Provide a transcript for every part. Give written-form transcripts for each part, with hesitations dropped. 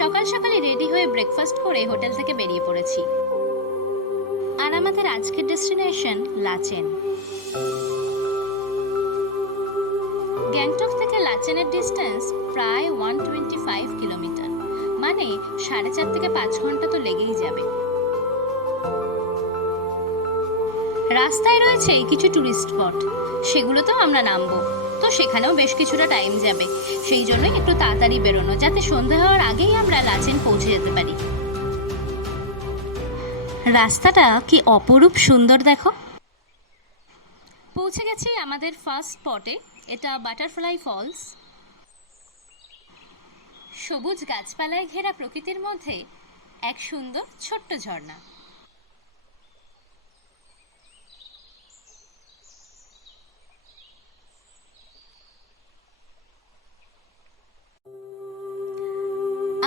সকাল সকালে রেডি হয়ে ব্রেকফাস্ট করে হোটেল থেকে বেরিয়ে পড়েছি। আর আমাদের আজকের ডেস্টিনেশন লাচেন। গ্যাংটক থেকে লাচেনের ডিস্টেন্স প্রায় 125 কিলোমিটার, মানে 4.5 থেকে 5 ঘন্টা তো লেগেই যাবে। রাস্তায় রয়েছে কিছু টুরিস্ট স্পট, সেগুলোতেও আমরা নামবো, তো সেখানেও বেশ কিছুটা টাইম যাবে। সেই জন্যই একটু তাড়াতাড়ি বেরোনো, যাতে সন্ধে হওয়ার আগেই আমরা লাচেন পৌঁছে যেতে পারি। রাস্তাটা কি অপরূপ সুন্দর দেখো। পৌঁছে গেছি আমাদের ফার্স্ট স্পটে। এটা বাটারফ্লাই ফলস। সবুজ গাছপালায় ঘেরা প্রকৃতির মধ্যে এক সুন্দর ছোট্ট ঝর্ণা।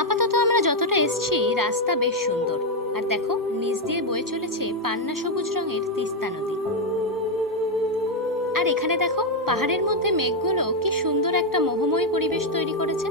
আপাতত আমরা যতটা এসছি রাস্তা বেশ সুন্দর। আর দেখো, নিচ দিয়ে বয়ে চলেছে পান্না সবুজ রঙের তিস্তা নদী। আর এখানে দেখো, পাহাড়ের মধ্যে মেঘগুলো কি সুন্দর একটা মোহময়ী পরিবেশ তৈরি করেছে।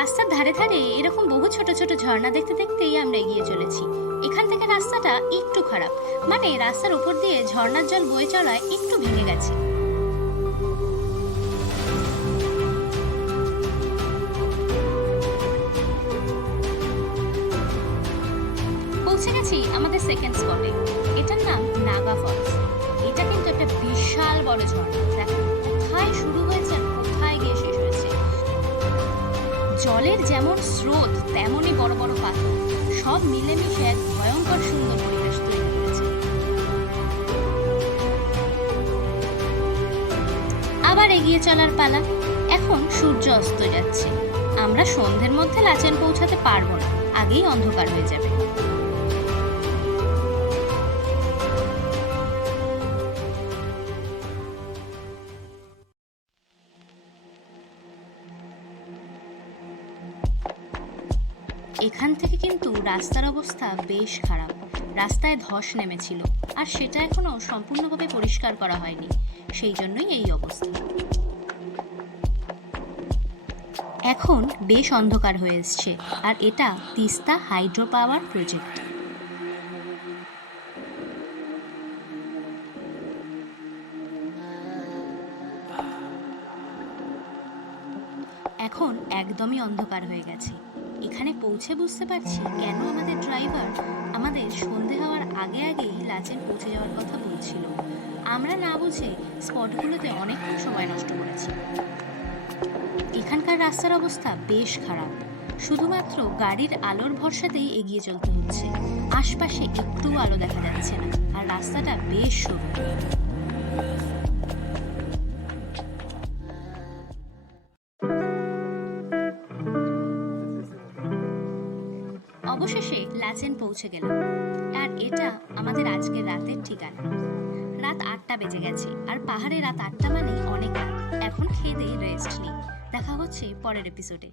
রাস্তার ধারে ধারে এরকম বহু ছোট ছোট ঝর্ণা দেখতে দেখতেই আমরা এগিয়ে চলেছি। এখান থেকে রাস্তাটা একটু খারাপ, মানে রাস্তার উপর দিয়ে ঝর্ণার জল বয়ে চলায় একটু ভেঙে গেছে। পৌঁছে গেছি আমাদের সেকেন্ড স্পটে। এটার নাম নাগা ফলস। এটা কিন্তু একটা বিশাল বড় ঝর্ণা। দেখো, কোথায় শুরু হয়েছে কোথায় গিয়ে শেষ হয়েছে। জলের যেমন স্রোত তেমনই বড় বড় পাথর, সব মিলেমিশে এক ভয়ঙ্কর সুন্দর পরিবেশ তৈরি করেছে। আবার এগিয়ে চলার পালা। এখন সূর্য অস্ত যাচ্ছে। আমরা সন্ধ্যের মধ্যে লাচেন পৌঁছাতে পারবো না, আগেই অন্ধকার হয়ে যাবে। এখান থেকে কিন্তু রাস্তার অবস্থা বেশ খারাপ। রাস্তায় ধস নেমেছিল, আর সেটা এখনো সম্পূর্ণভাবে পরিষ্কার করা হয়নি, সেই জন্যই এই অবস্থা। এখন বেশ অন্ধকার হয়ে এসছে, আর এটা তিস্তা হাইড্রো পাওয়ার প্রজেক্ট। এখন একদমই অন্ধকার হয়ে গেছে। এখানে পৌঁছে বুঝতে পারছি কেন আমাদের ড্রাইভার আমাদের সন্ধে হওয়ার আগে আগেই লাচেন পৌঁছে যাওয়ার কথা বলছিল। আমরা না বুঝে স্পটগুলোতে অনেকক্ষণ সময় নষ্ট করেছি। এখানকার রাস্তার অবস্থা বেশ খারাপ। শুধুমাত্র গাড়ির আলোর ভরসাতেই এগিয়ে চলতে হচ্ছে। আশপাশে একটু আলো দেখা যাচ্ছে না, আর রাস্তাটা বেশ সরু। অবশেষে লাচেন পৌঁছে গেলাম, আর এটা আমাদের আজকের রাতের ঠিকানা। রাত 8টা বেজে গেছে, আর পাহাড়ে রাত 8টা মানে অনেক রাত। এখন খেয়ে দিয়ে রেস্ট নিই। দেখা হচ্ছে পরের এপিসোডে।